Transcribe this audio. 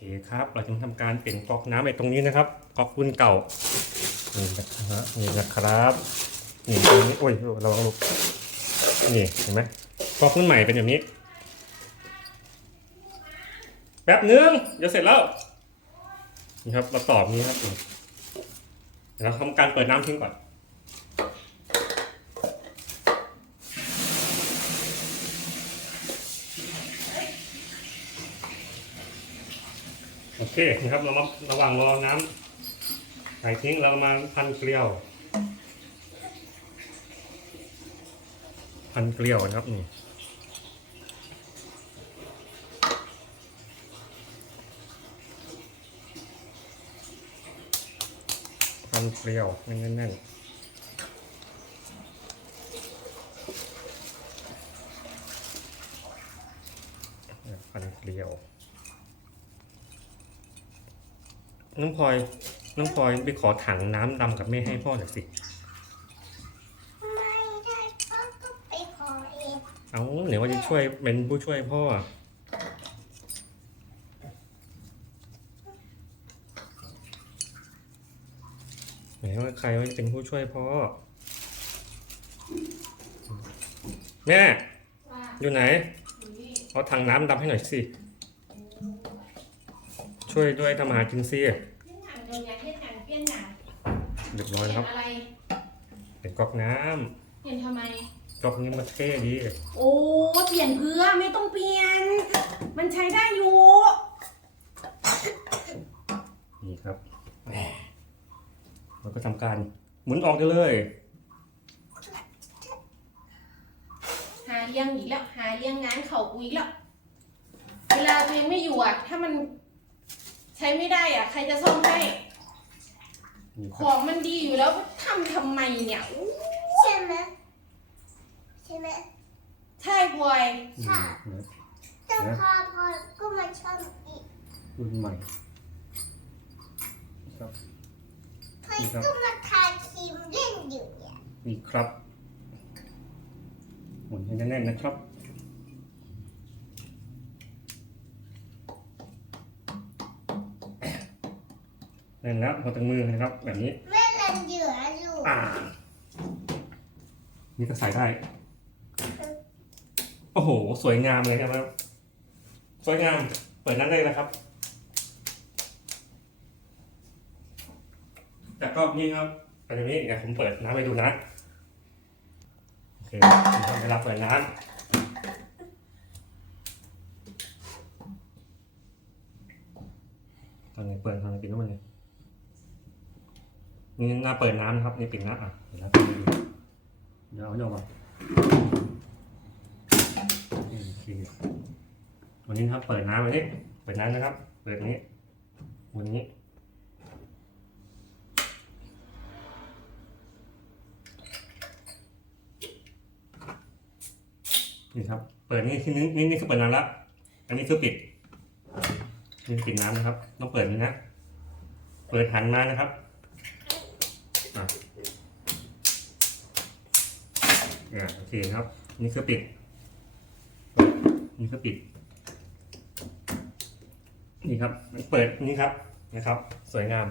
เคครับ เราจะทำการเปลี่ยนก๊อกน้ำไอ้ตรงนี้นะครับก๊อกรุ่นเก่านี่นะฮะนี่นะครับนี่ตรงนี้โอ้ยเราเอาลูกนี่เห็นไหมก๊อกรุ่นใหม่เป็นแบบนี้ แป๊บนึงเดี๋ยวเสร็จแล้วนี่ครับเราตอบนี้ครับนี่เดี๋ยวเราทำการเปิดน้ำทิ้งก่อน โอเคนะครับเรามาระหว่างรอน้ำใส่ทิ้งเรามาพันเกลียว พันเกลียวนะครับนี่พันเกลียวแน่นๆพันเกลียว น้องพลอย น้องพลอยไปขอถังน้ำดำกับแม่ให้พ่อหน่อยสิ ไม่ได้พ่อก็ไปขอเองเอาไหนว่าจะช่วยเป็นผู้ช่วยพ่อไหนว่าใครว่าจะเป็นผู้ช่วยพ่อ แม่ ว่าอยู่ไหนอยู่นี่เอาถังน้ำดำให้หน่อยสิ ช่วยด้วยทำอาหารกินสิเฮ็ดหนังเดี๋ยวนี้เฮ็ดหนังเปลี่ยนหนังเรียบร้อยเปลี่แล้วครับยนอะไร เป็นก๊อกน้เปลี่ยนทำไมำก๊อกนี้มันเท่ดีโอ้เปลี่ยนเพื่อไม่ต้องเปลี่ยน มันใช้ได้อยู่ นี่ครับแหมเราก็ทำการหมุนออกได้เลย หาเลี้ยงอีกแล้ว หาเลี้ยงงานเขากูอีกแล้ว เวลาตัวเองไม่อยู่อะ ถ้ามัน ใช้ไม่ได้อะ ใครจะซ่อมให้ นี่คขรับองมันดีอยู่แล้วทำทำไมเนี่ยอู้ใช่ไหมใช่ไหมใช่พลอยค่ะนี่นะแต่พอพอก็มาชอบอีกรุ่นใหม่ครับพอก็มาทาครีมเล่นอยู่เนี่ย นี่ครับหมุนให้แน่นๆนะครับ แน่นแล้วพอถึงมือนะครับ แบบนี้แม่เล่นเหยื่ออยู่อ่านี่ก็ใส่ได้ โอ้โห สวยงามเลยครับ สวยงาม เปิดนั้นได้แล้วครับ แต่ก็นี่ครับเป็นแบบนี้เดี๋ยวผมเปิดน้ำไปดูนะ โอเคเวลาเปิดน้ำตอนนี้เปิดทางไหนปิดน้ำมันเลย นี่หน้าเปิดน้ำนะครับนี่ปิดน้ำอะเดี๋ยวเราเดี๋ยวเอาโยกก่อนโอเควันนี้นะครับ เปิดน้ำไว้นี่เปิดน้ำนะครับ เปิดนี้วันนี้นี่ครับ เปิดนี่ที่นี่นี่นี่คือเปิดน้ำละอันนี้คือปิดนี่ปิดน้ำนะครับ ต้องเปิดนี้นะ เปิดหันมานะครับ อะอ่าโอเคครับ นี่คือปิด นี่คือปิด นี่ครับ เปิดนี่ครับนะครับ สวยงาม